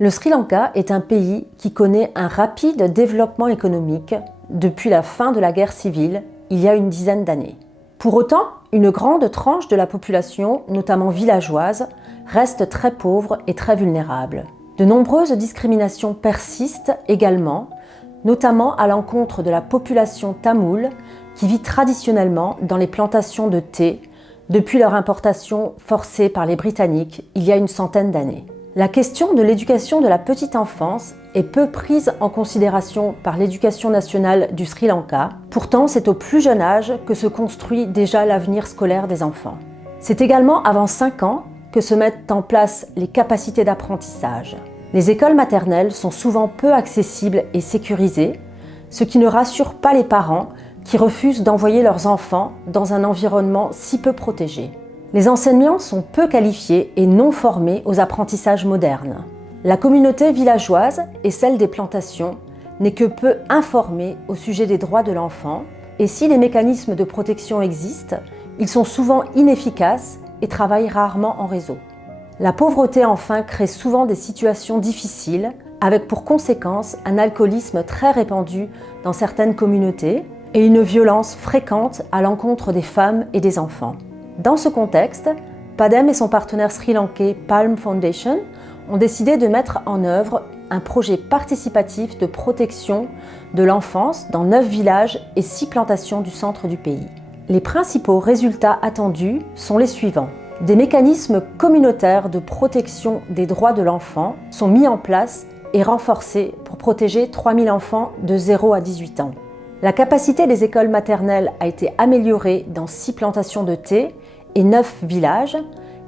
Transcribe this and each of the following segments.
Le Sri Lanka est un pays qui connaît un rapide développement économique depuis la fin de la guerre civile, il y a une dizaine d'années. Pour autant, une grande tranche de la population, notamment villageoise, reste très pauvre et très vulnérable. De nombreuses discriminations persistent également, notamment à l'encontre de la population tamoule qui vit traditionnellement dans les plantations de thé depuis leur importation forcée par les Britanniques il y a une centaine d'années. La question de l'éducation de la petite enfance est peu prise en considération par l'éducation nationale du Sri Lanka. Pourtant, c'est au plus jeune âge que se construit déjà l'avenir scolaire des enfants. C'est également avant 5 ans que se mettent en place les capacités d'apprentissage. Les écoles maternelles sont souvent peu accessibles et sécurisées, ce qui ne rassure pas les parents qui refusent d'envoyer leurs enfants dans un environnement si peu protégé. Les enseignants sont peu qualifiés et non formés aux apprentissages modernes. La communauté villageoise et celle des plantations n'est que peu informée au sujet des droits de l'enfant, et si les mécanismes de protection existent, ils sont souvent inefficaces et travaillent rarement en réseau. La pauvreté enfin crée souvent des situations difficiles, avec pour conséquence un alcoolisme très répandu dans certaines communautés et une violence fréquente à l'encontre des femmes et des enfants. Dans ce contexte, Padem et son partenaire sri-lankais Palm Foundation ont décidé de mettre en œuvre un projet participatif de protection de l'enfance dans 9 villages et 6 plantations du centre du pays. Les principaux résultats attendus sont les suivants. Des mécanismes communautaires de protection des droits de l'enfant sont mis en place et renforcés pour protéger 3000 enfants de 0 à 18 ans. La capacité des écoles maternelles a été améliorée dans 6 plantations de thé et 9 villages,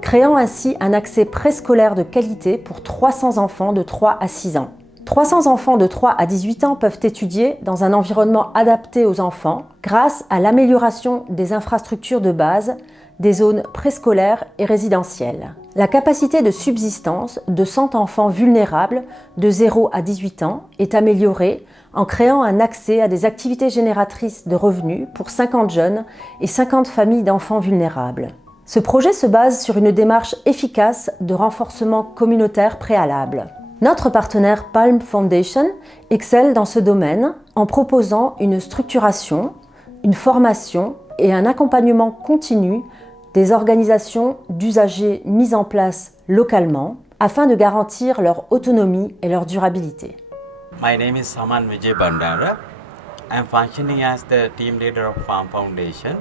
créant ainsi un accès préscolaire de qualité pour 300 enfants de 3 à 6 ans. 300 enfants de 3 à 18 ans peuvent étudier dans un environnement adapté aux enfants grâce à l'amélioration des infrastructures de base, des zones préscolaires et résidentielles. La capacité de subsistance de 100 enfants vulnérables de 0 à 18 ans est améliorée en créant un accès à des activités génératrices de revenus pour 50 jeunes et 50 familles d'enfants vulnérables. Ce projet se base sur une démarche efficace de renforcement communautaire préalable. Notre partenaire Palm Foundation excelle dans ce domaine en proposant une structuration, une formation et un accompagnement continu des organisations d'usagers mises en place localement afin de garantir leur autonomie et leur durabilité. My name is Saman Vijay Bandara. I am functioning as the team leader of Palm Foundation.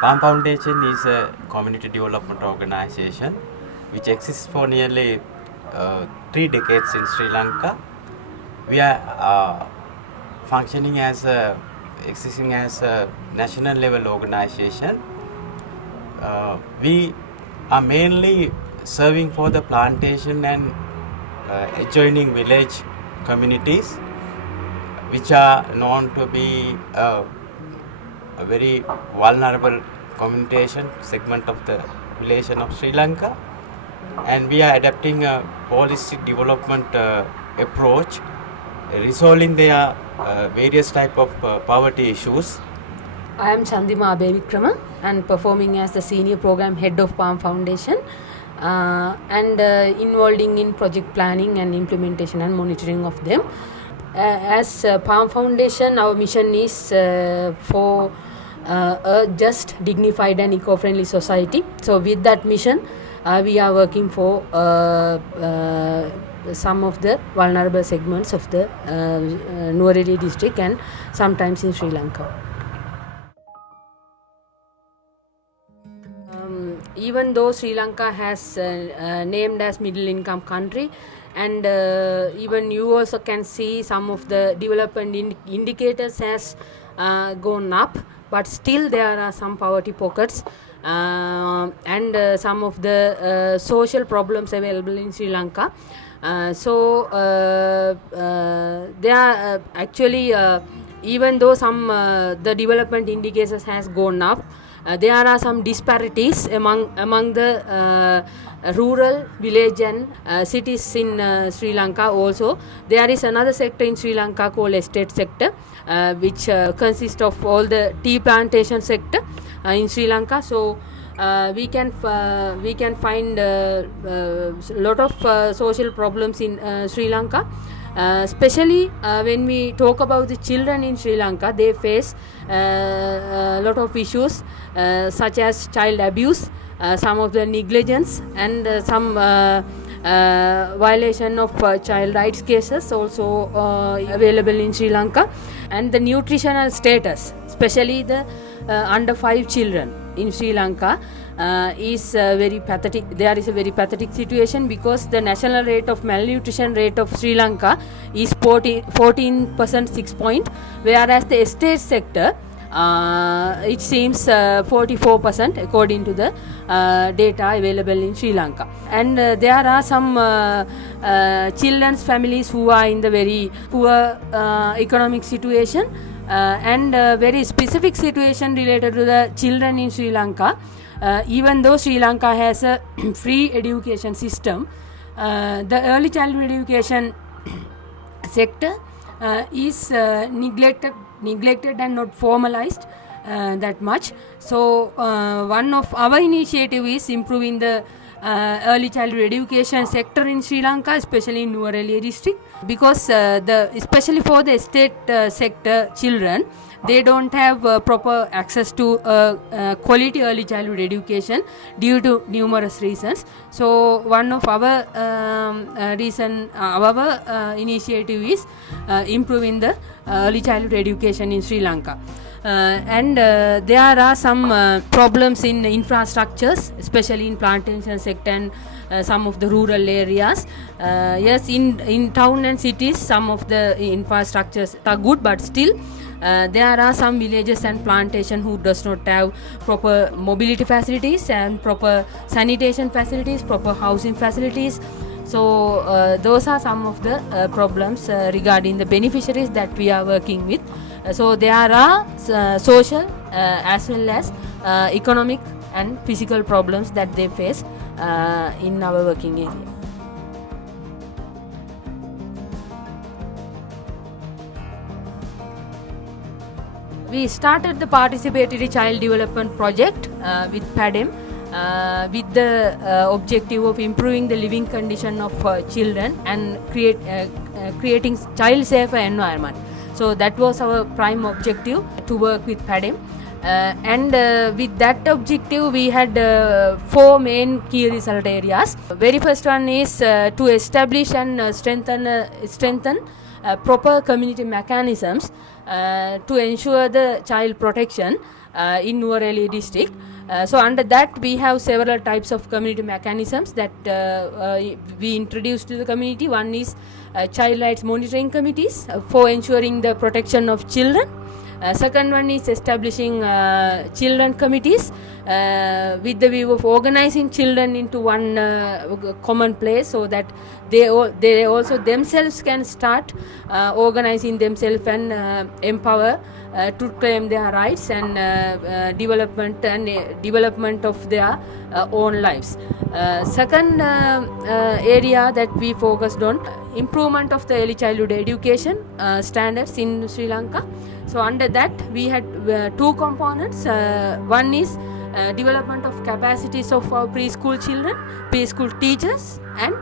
Palm Foundation is a community development organization which exists for nearly 3 decades in Sri Lanka. We are existing as a national level organization. We are mainly serving for the plantation and adjoining village communities, which are known to be a very vulnerable communication segment of the population of Sri Lanka, and we are adapting a holistic development approach, resolving their various type of poverty issues. I am Chandima Abevikrama and performing as the Senior Program Head of Palm Foundation and involving in project planning and implementation and monitoring of them. As Palm Foundation, our mission is for a just, dignified and eco-friendly society. So with that mission, we are working for some of the vulnerable segments of the Nuwara Eliya district and sometimes in Sri Lanka. Even though Sri Lanka has named as middle income country, and even you also can see some of the development indicators has gone up, but still there are some poverty pockets and some of the social problems available in Sri Lanka. So there are actually even though some the development indicators has gone up, there are some disparities among the rural, village and cities in Sri Lanka also. There is another sector in Sri Lanka called estate sector, which consists of all the tea plantation sector in Sri Lanka. So we can find a lot of social problems in Sri Lanka. Especially when we talk about the children in Sri Lanka, they face a lot of issues such as child abuse, some of the negligence, and some violation of child rights cases also available in Sri Lanka. And the nutritional status, especially the under 5 children in Sri Lanka, is very pathetic. There is a very pathetic situation because the national rate of malnutrition rate of Sri Lanka is 14% 6 point, whereas the estate sector it seems 44% according to the data available in Sri Lanka. And there are some children's families who are in the very poor economic situation, and very specific situation related to the children in Sri Lanka. Even though Sri Lanka has a free education system, the early childhood education sector is neglected and not formalized that much. So one of our initiative is improving the early childhood education sector in Sri Lanka, especially in Nuwara Eliya district, because especially for the estate sector children, they don't have proper access to quality early childhood education due to numerous reasons. So one of our initiative is improving the early childhood education in Sri Lanka. And there are some problems in infrastructures, especially in plantation sector and some of the rural areas. Yes, in town and cities some of the infrastructures are good, but still there are some villages and plantation who does not have proper mobility facilities and proper sanitation facilities, proper housing facilities. So those are some of the problems regarding the beneficiaries that we are working with. So there are social as well as economic and physical problems that they face in our working area. We started the participatory child development project with PADEM with the objective of improving the living condition of children and creating child safer environment. So that was our prime objective, to work with PADEM. And with that objective we had 4 main key result areas. Very first one is to establish and strengthen proper community mechanisms to ensure the child protection in Nuwara Eliya district. So under that we have several types of community mechanisms that we introduced to the community. One is child rights monitoring committees for ensuring the protection of children. Second one is establishing children committees with the view of organizing children into one common place, so that they also themselves can start organizing themselves and empower to claim their rights and development of their own lives. Second area that we focused on, improvement of the early childhood education standards in Sri Lanka. So under that we had 2 components. One is development of capacities of our preschool children, preschool teachers, and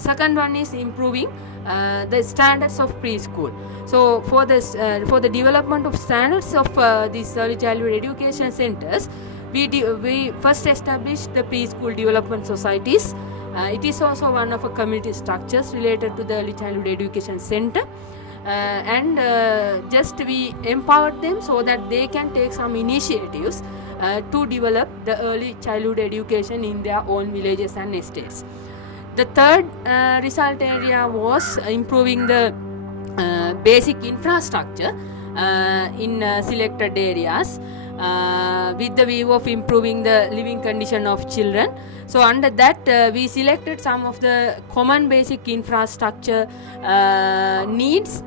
second one is improving the standards of preschool. So for the development of standards of these early childhood education centers, we first established the preschool development societies. It is also one of the community structures related to the early childhood education center. And just we empowered them so that they can take some initiatives to develop the early childhood education in their own villages and estates. The third result area was improving the basic infrastructure in selected areas with the view of improving the living condition of children. So under that we selected some of the common basic infrastructure needs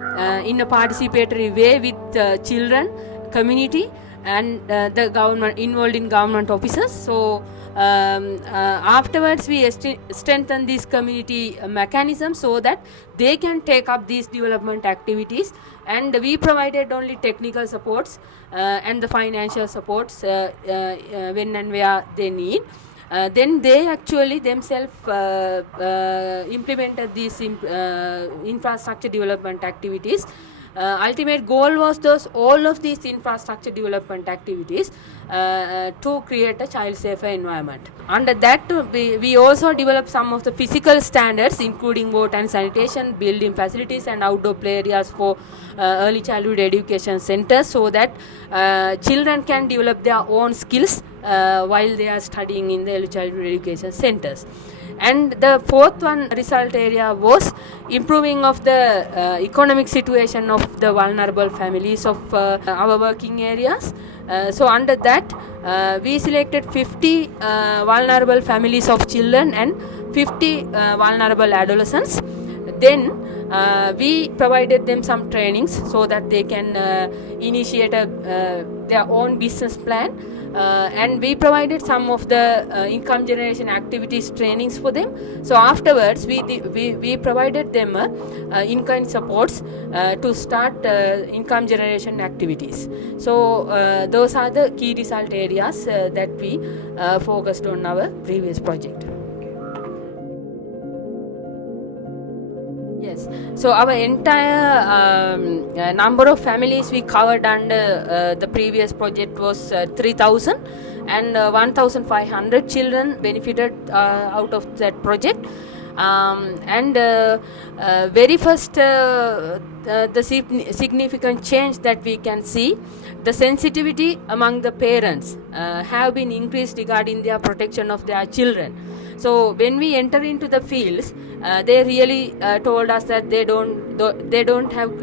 in a participatory way with children, community, and the government involved in government officers. So Afterwards we strengthen this community mechanism so that they can take up these development activities, and we provided only technical supports and the financial supports when and where they need. Then they actually themselves implemented these infrastructure development activities. Ultimate goal was all of these infrastructure development activities to create a child safer environment. Under that, we also developed some of the physical standards, including water and sanitation, building facilities and outdoor play areas for early childhood education centers, so that children can develop their own skills while they are studying in the early childhood education centers. And the fourth one result area was improving of the economic situation of the vulnerable families of our working areas. So under that, we selected 50 vulnerable families of children and 50 vulnerable adolescents. Then we provided them some trainings so that they can initiate their own business plan. And we provided some of the income generation activities trainings for them. So afterwards we provided them in-kind supports to start income generation activities. So those are the key result areas that we focused on our previous project. Yes, so our entire number of families we covered under the previous project was 3,000, and 1,500 children benefited out of that project. And very first, the significant change that we can see, the sensitivity among the parents have been increased regarding their protection of their children. So when we enter into the fields, they really told us that they don't have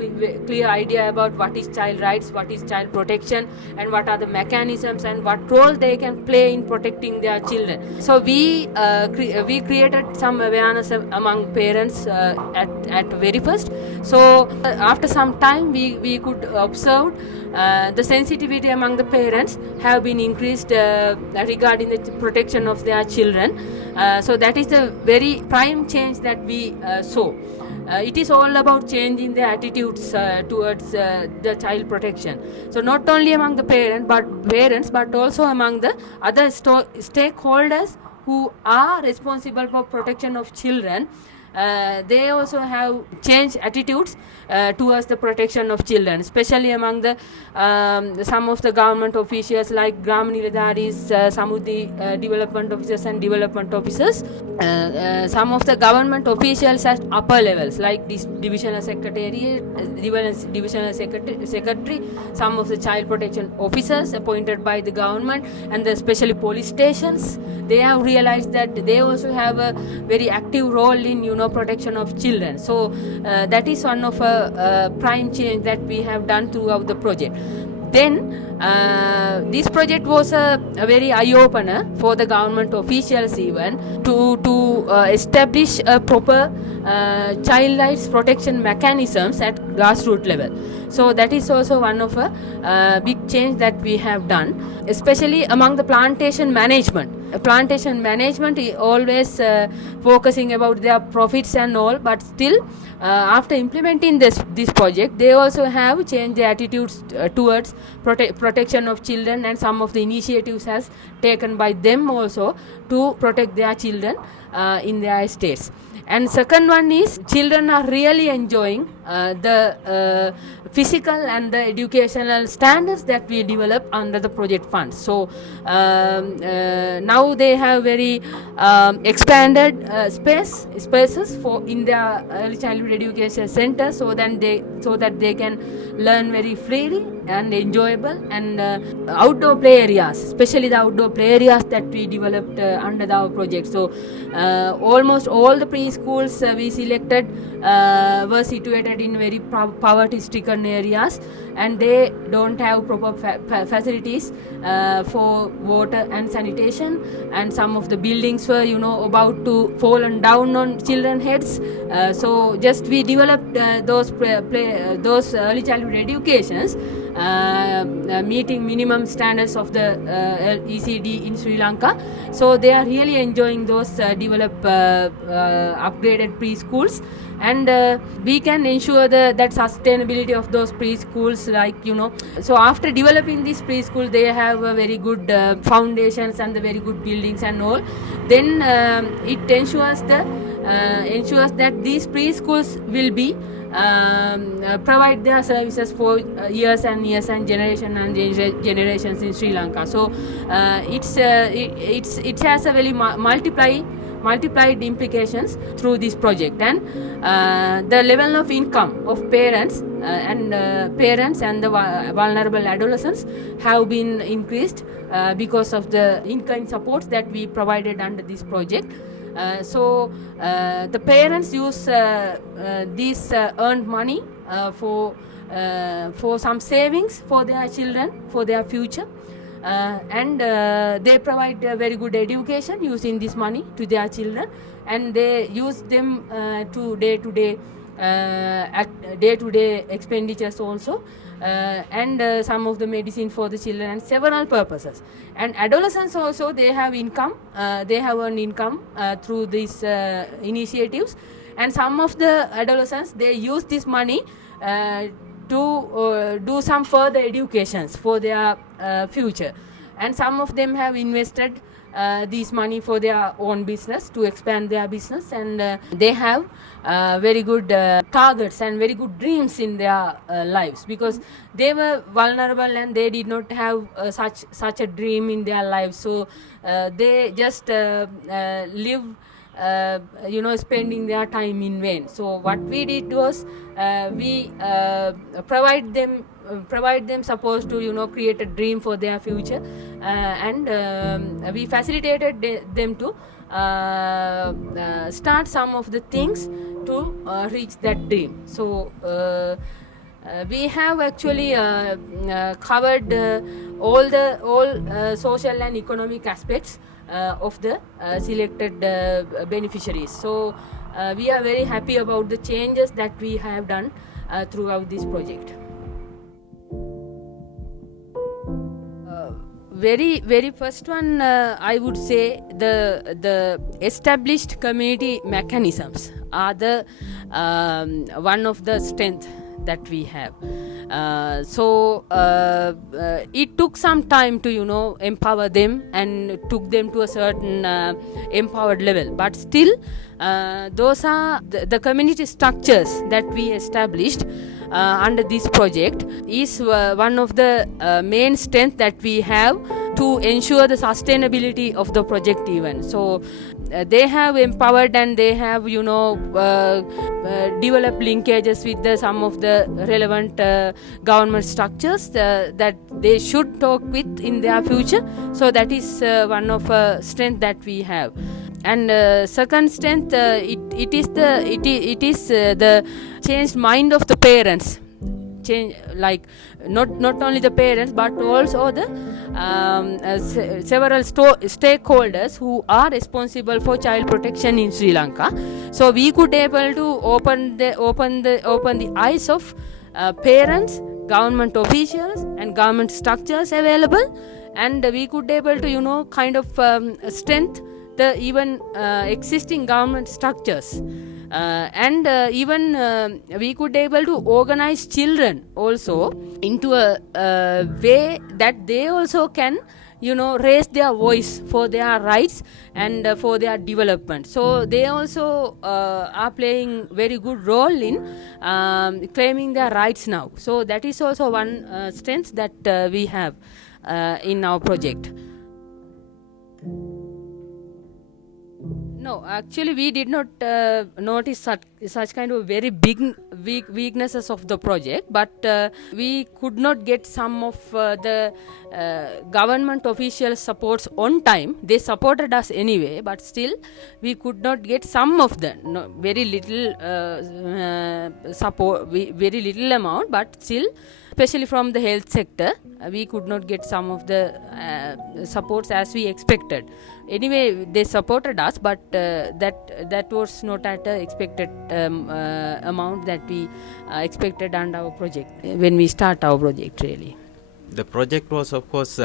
clear idea about what is child rights, what is child protection, and what are the mechanisms and what role they can play in protecting their children. So we created some awareness among parents at very first. So after some time we could observe the sensitivity among the parents have been increased regarding the protection of their children. So that is the very prime change that we saw. It is all about changing the attitudes towards the child protection. So not only among the parents but also among the other stakeholders who are responsible for protection of children. They also have changed attitudes towards the protection of children, especially among the some of the government officials like Gram Niladaris, Samudhi development officers and development officers. Some of the government officials at upper levels like this divisional secretary, some of the child protection officers appointed by the government, and especially police stations. They have realized that they also have a very active role in protection of children. So that is one of a prime change that we have done throughout the project. Then this project was a very eye-opener for the government officials even to establish a proper child rights protection mechanisms at grassroots level. So that is also one of a big change that we have done, especially among the plantation management. Plantation management is always focusing about their profits and all, but still after implementing this project, they also have changed their attitudes towards protection of children, and some of the initiatives has taken by them also to protect their children in their estates. And second one is children are really enjoying the physical and the educational standards that we develop under the project funds. So now they have very expanded spaces for in their early childhood education center, so that they can learn very freely and enjoyable, and outdoor play areas, especially the outdoor play areas that we developed under our project. So almost all the preschools we selected were situated in very poverty-stricken areas, and they don't have proper facilities for water and sanitation, and some of the buildings were about to fallen down on children's heads. So just we developed those early childhood educations meeting minimum standards of the ECD in Sri Lanka. So they are really enjoying those upgraded preschools, and we can ensure that sustainability of those preschools, so after developing these preschools, they have a very good foundations and the very good buildings and all. Then it ensures that these preschools will be provide their services for years and years and generations in Sri Lanka. So it has a very multiplied implications through this project, and the level of income of parents and the vulnerable adolescents have been increased because of the in-kind supports that we provided under this project. So the parents use this earned money for some savings for their children, for their future, and they provide a very good education using this money to their children, and they use them to day-to-day expenditures also, and some of the medicine for the children, and several purposes. And adolescents also, they have income, they have earned income through these initiatives, and some of the adolescents, they use this money to do some further educations for their future, and some of them have invested this money for their own business, to expand their business, and they have very good targets and very good dreams in their lives, because they were vulnerable and they did not have such a dream in their lives. So they just live spending their time in vain. So what we did was we provide them supposed to create a dream for their future, and we facilitated them to start some of the things to reach that dream. So we have actually covered all social and economic aspects of the selected beneficiaries. So we are very happy about the changes that we have done throughout this project. Very first one, I would say the established community mechanisms are the one of the strength that we have. So it took some time to empower them and took them to a certain empowered level, but still those are the community structures that we established under this project is one of the main strength that we have to ensure the sustainability of the project even. So they have empowered and they have developed linkages with some of the relevant government structures that they should talk with in their future. So that is one of strength that we have. And second strength, it is the changed mind of the parents. Change, like not only the parents but also the several stakeholders who are responsible for child protection in Sri Lanka. So we could able to open the eyes of parents, government officials and government structures available, and we could able to strength the even existing government structures, and even we could able to organize children also into a way that they also can raise their voice for their rights and for their development. So they also are playing very good role in claiming their rights now. So that is also one strength that we have in our project. No, actually we did not notice such kind of very big weaknesses of the project, but we could not get some of the government official supports on time. They supported us anyway, but still we could not get some of them. No, very little support, very little amount, but still especially from the health sector. We could not get some of the supports as we expected. Anyway, they supported us, but that was not at the expected amount that we expected under our project when we start our project really. The project was of course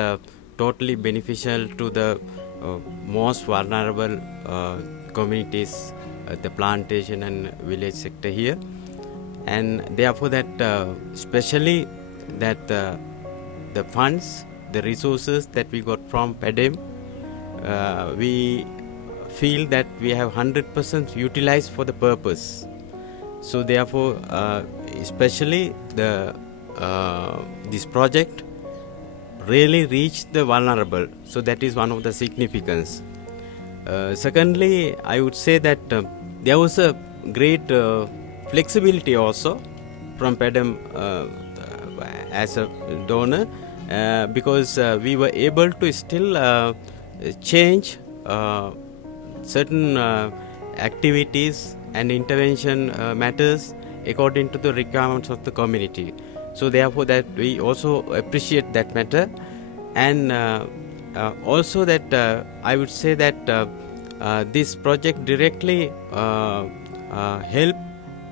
totally beneficial to the most vulnerable communities, the plantation and village sector here, and therefore that especially that the funds, the resources that we got from PEDEM, we feel that we have 100% utilized for the purpose. So therefore especially this project really reached the vulnerable, so that is one of the significance. Secondly, I would say that there was a great flexibility also from PEDEM as a donor, because we were able to still change certain activities and intervention matters according to the requirements of the community. So therefore that we also appreciate that matter, and also that I would say that this project directly help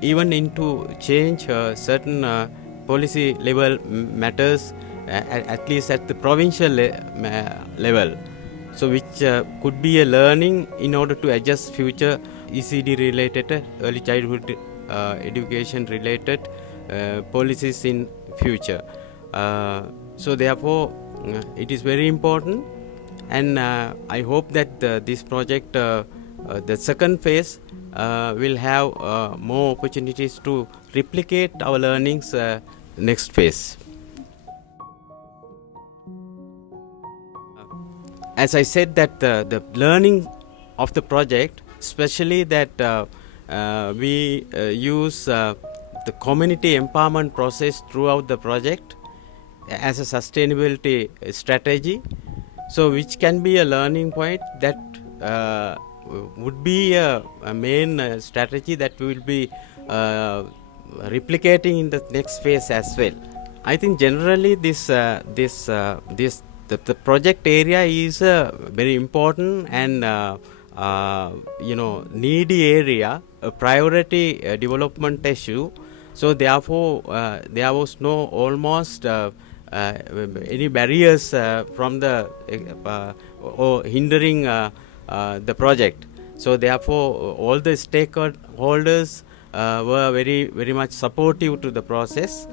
even into change certain policy level matters, at least at the provincial level, so which could be a learning in order to adjust future ECD related, early childhood education related policies in future. So therefore it is very important, and I hope that this project, the second phase, will have more opportunities to replicate our learnings next phase. As I said that the learning of the project, especially that we use the community empowerment process throughout the project as a sustainability strategy, so which can be a learning point that would be a main strategy that we will be replicating in the next phase as well. I think generally the project area is a very important and needy area, a priority development issue. So therefore there was no almost any barriers from the or hindering the project. So therefore all the stakeholders were very much supportive to the process.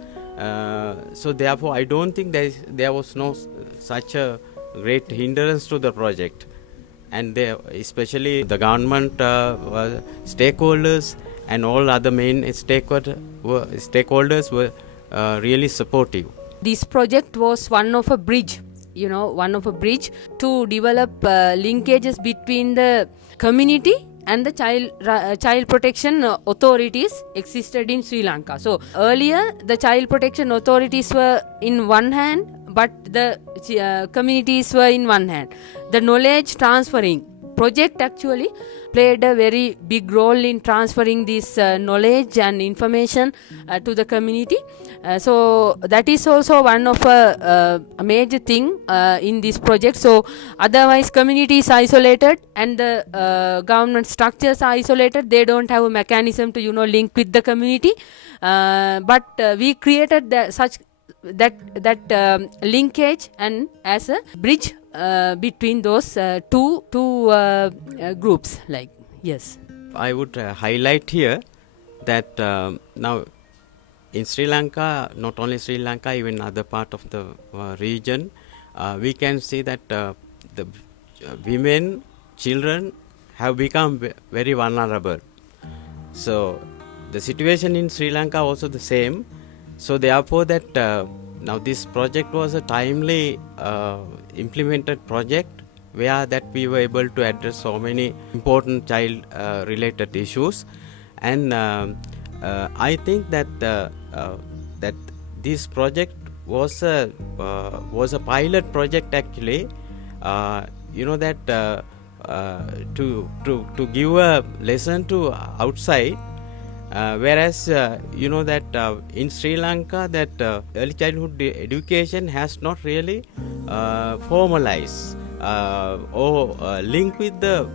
So therefore I don't think there was no such a great hindrance to the project, and especially the government stakeholders and all other main stakeholders were really supportive. This project was one of a bridge to develop linkages between the community and the child protection authorities existed in Sri Lanka. So earlier the child protection authorities were in one hand, but the communities were in one hand. The knowledge transferring project actually played a very big role in transferring this knowledge and information to the community. So that is also one of a major thing in this project. So otherwise community is isolated and the government structures are isolated. They don't have a mechanism to link with the community. But we created that linkage and as a bridge between those two groups. Yes. I would highlight here that now in Sri Lanka, not only Sri Lanka, even other part of the region, we can see that the women, children have become very vulnerable. So the situation in Sri Lanka also the same. So therefore that now this project was a timely implemented project where that we were able to address so many important child related issues, and I think that that this project was a pilot project actually. That to give a lesson to outside Whereas you know that in Sri Lanka that early childhood education has not really formalized or linked with the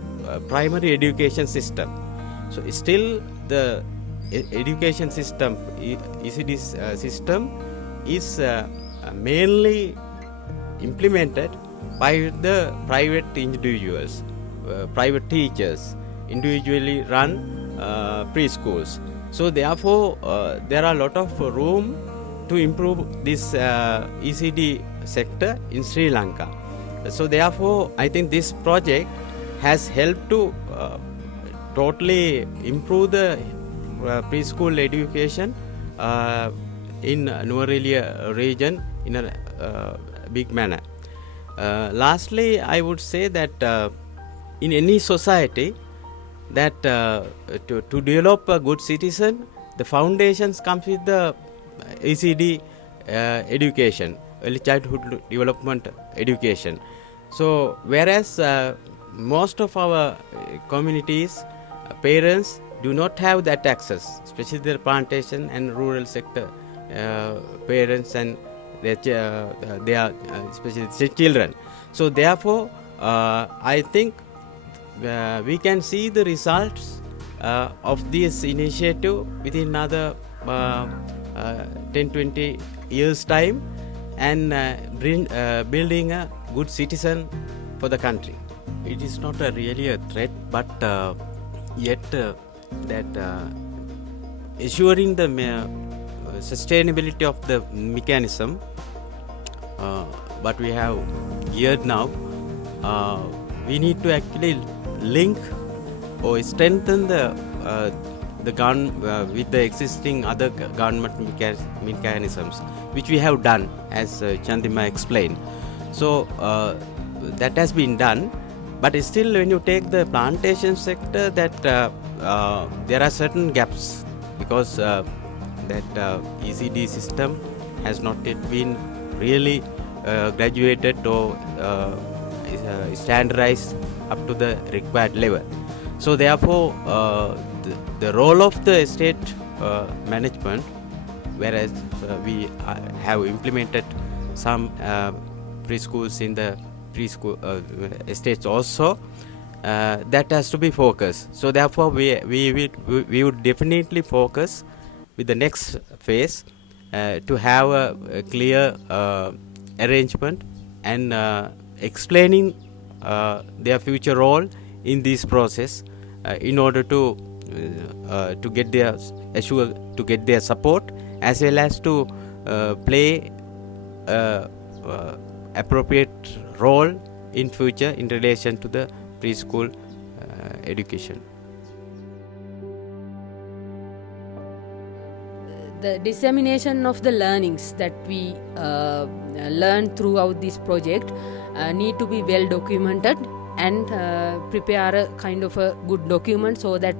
primary education system. So still the education system, ECD system is mainly implemented by the private individuals, private teachers, individually run preschools. So therefore there are a lot of room to improve this ECD sector in Sri Lanka. So therefore I think this project has helped to totally improve the preschool education in Nuwara Eliya region in a big manner. Lastly, I would say that in any society that to develop a good citizen, the foundations comes with the ECD education, early childhood development education. So whereas most of our communities, parents do not have that access, especially the plantation and rural sector parents and their especially children. So therefore I think we can see the results of this initiative within another 10-20 years time, and building a good citizen for the country. It is not really a threat, but yet that assuring the sustainability of the mechanism what we have geared now, we need to actually link or strengthen the with the existing other government mechanisms, which we have done, as Chandima explained. So that has been done, but still when you take the plantation sector, that there are certain gaps, because that ECD system has not yet been really graduated or standardized up to the required level. So therefore the role of the estate management, whereas we have implemented some preschools in the preschool estates also, that has to be focused. So therefore we would definitely focus with the next phase to have a clear arrangement and explaining their future role in this process in order to get their support, as well as to play appropriate role in future in relation to the preschool education. The dissemination of the learnings that we learn throughout this project need to be well documented and prepare a kind of a good document, so that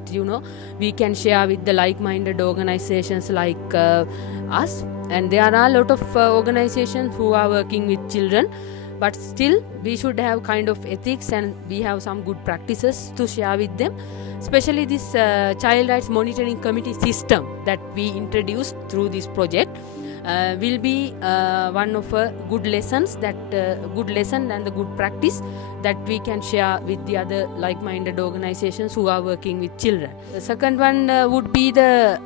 we can share with the like-minded organizations like us. And there are a lot of organizations who are working with children, but still we should have kind of ethics, and we have some good practices to share with them. Especially this child rights monitoring committee system that we introduced through this project will be one of good lessons, that good lesson and the good practice that we can share with the other like-minded organizations who are working with children. The second one would be the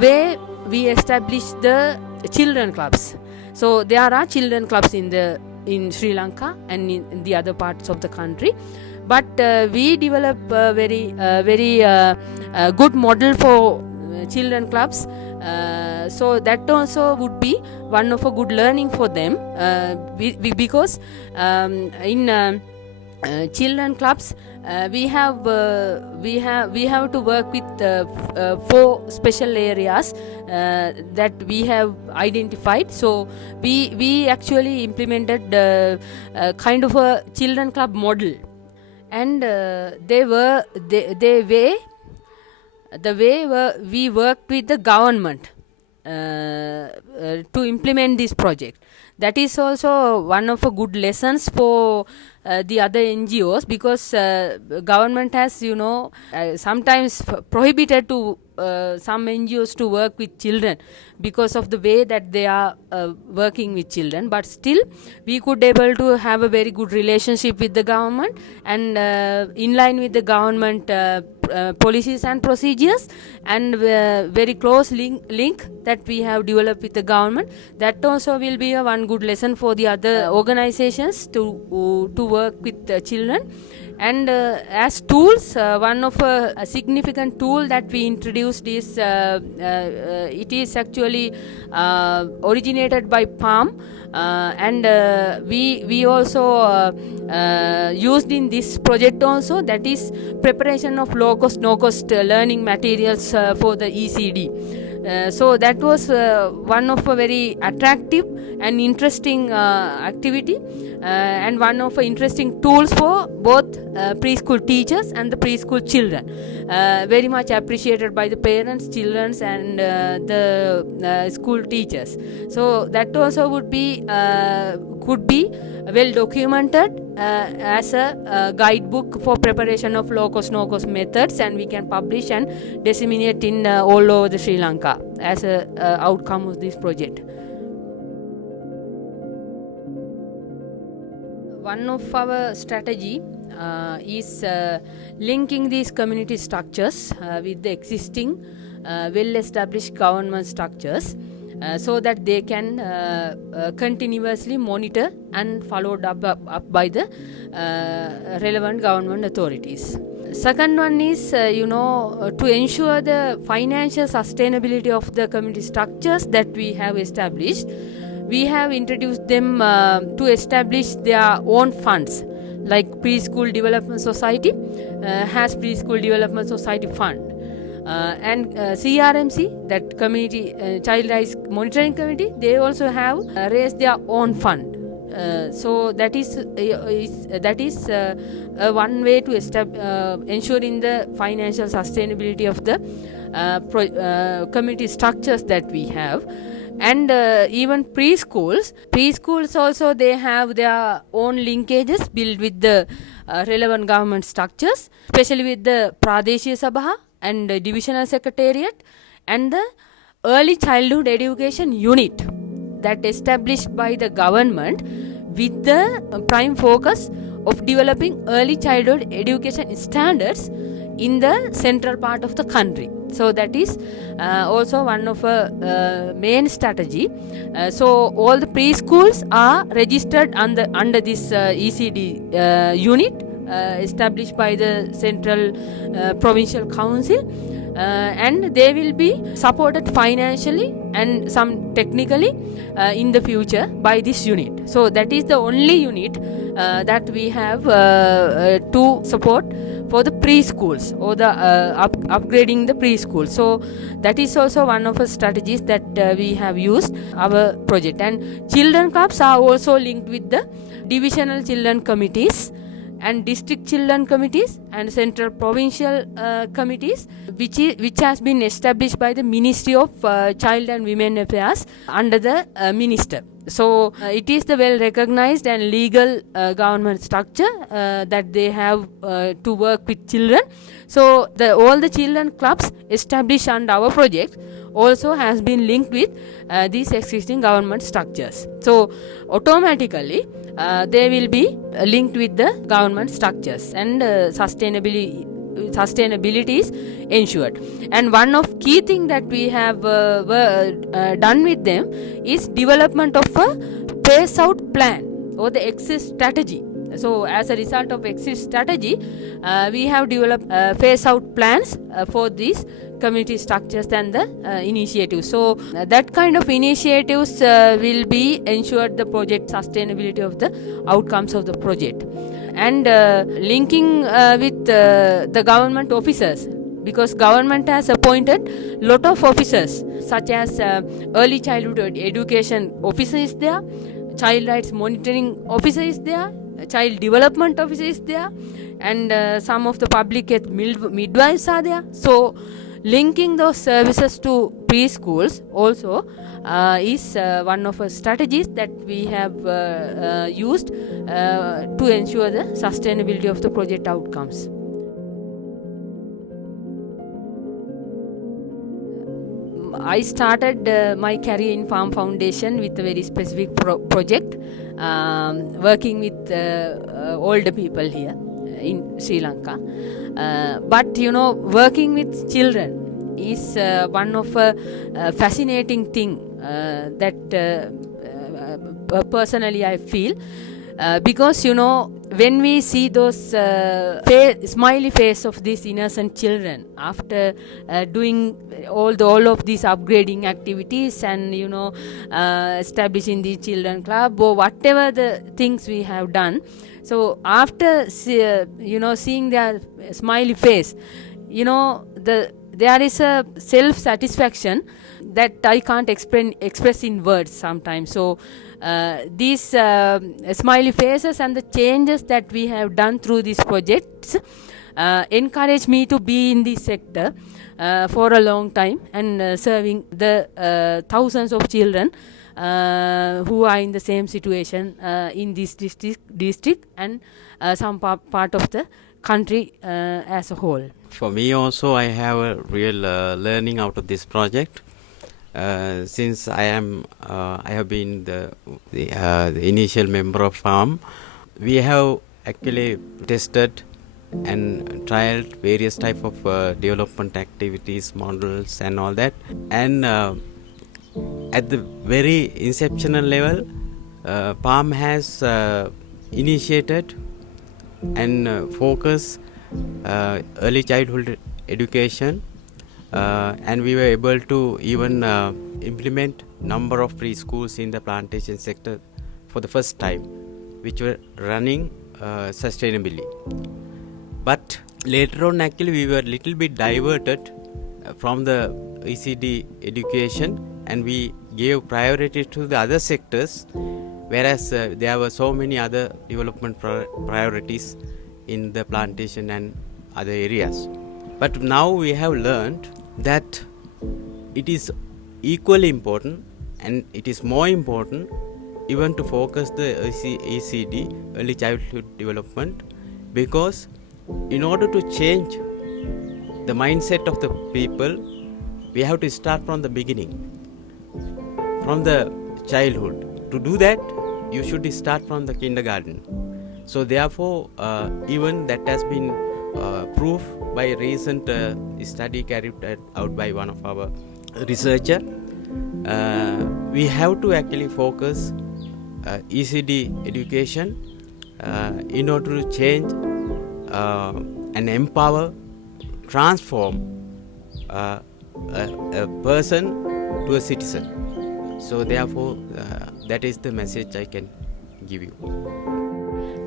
way we establish the children clubs. So there are children clubs in Sri Lanka and in the other parts of the country, but we develop a very good model for children clubs. So that also would be one of a good learning for them, because in children clubs we have to work with 4 special areas that we have identified. So we actually implemented kind of a children club model, and the way we worked with the government to implement this project. That is also one of the good lessons for the other NGOs, because government has sometimes prohibited to some NGOs to work with children because of the way that they are working with children, but still we could able to have a very good relationship with the government, and in line with the government policies and procedures, and very close link that we have developed with the government. That also will be one good lesson for the other organizations to work with children. And as tools, one of a significant tool that we introduced is it is actually originated by Palm, and we also used in this project also, that is preparation of low cost no cost learning materials for the ECD. So that was one of a very attractive and interesting activity, and one of interesting tools for both preschool teachers and the preschool children. Very much appreciated by the parents, children, and the school teachers. So that also would be could be well documented as a guidebook for preparation of low cost no cost methods, and we can publish and disseminate in all over the Sri Lanka as a outcome of this project. One of our strategy is linking these community structures with the existing well-established government structures, so that they can continuously monitor and followed up by the relevant government authorities. Second one is to ensure the financial sustainability of the community structures that we have established. We have introduced them to establish their own funds, like Preschool Development Society has Preschool Development Society Fund, and CRMC, that Community Child Rights Monitoring Committee, they also have raised their own fund. So that is one way to ensuring the financial sustainability of the community structures that we have. And even preschools also, they have their own linkages built with the relevant government structures, especially with the Pradeshia Sabha and the Divisional Secretariat and the Early Childhood Education Unit that established by the government with the prime focus of developing early childhood education standards in the central part of the country. So that is also one of a main strategy. So all the preschools are registered under this ECD unit established by the Central Provincial Council, and they will be supported financially and some technically in the future by this unit. So that is the only unit that we have to support for the preschools or the upgrading the preschool. So that is also one of the strategies that we have used our project. And children clubs are also linked with the divisional children committees and district children committees and central provincial committees, which has been established by the Ministry of Child and Women Affairs under the minister. So it is the well recognized and legal government structure that they have to work with children. So all the children clubs established under our project also has been linked with these existing government structures. So automatically they will be linked with the government structures, and sustainability is ensured. And one of key thing that we have done with them is development of a phase out plan or the exit strategy. So as a result of exit strategy, we have developed phase out plans for these community structures and the initiatives. So that kind of initiatives will be ensured the project sustainability of the outcomes of the project. And linking with the government officers, because government has appointed lot of officers such as early childhood education officer is there, child rights monitoring officer is there, child development officer is there, and some of the public health midwives are there. So Linking those services to preschools also is one of the strategies that we have used to ensure the sustainability of the project outcomes. I started my career in Farm Foundation with a very specific project, working with older people here in Sri Lanka. But working with children is one of a fascinating thing that personally I feel, because when we see those smiley face of these innocent children after doing all of these upgrading activities and establishing the children club or whatever the things we have done, so after seeing their smiley face, there is a self satisfaction that I can't express in words sometimes. So these smiley faces and the changes that we have done through these projects encourage me to be in this sector for a long time and serving the thousands of children who are in the same situation in this district and some part of the country as a whole. For me also, I have a real learning out of this project. Since I have been the initial member of farm, we have actually tested and trialed various type of development activities, models and all that. And at the very inceptional level, PALM has initiated and focus early childhood education, and we were able to even implement number of preschools in the plantation sector for the first time, which were running sustainably. But later on, actually, we were little bit diverted from the ECD education, and we gave priority to the other sectors, whereas there were so many other development priorities in the plantation and other areas. But now we have learned that it is equally important, and it is more important even to focus the ECD, early childhood development, because in order to change the mindset of the people, we have to start from the beginning, from the childhood. To do that, you should start from the kindergarten. So therefore, even that has been proved by a recent study carried out by one of our researcher. We have to actually focus ECD education in order to change and empower, transform a person to a citizen. So therefore, that is the message I can give you.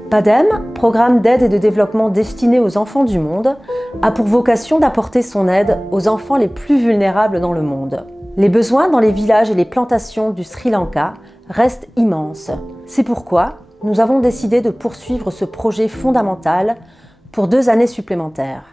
PADEM, programme d'aide et de développement destiné aux enfants du monde, a pour vocation d'apporter son aide aux enfants les plus vulnérables dans le monde. Les besoins dans les villages et les plantations du Sri Lanka restent immenses. C'est pourquoi nous avons décidé de poursuivre ce projet fondamental pour 2 années supplémentaires.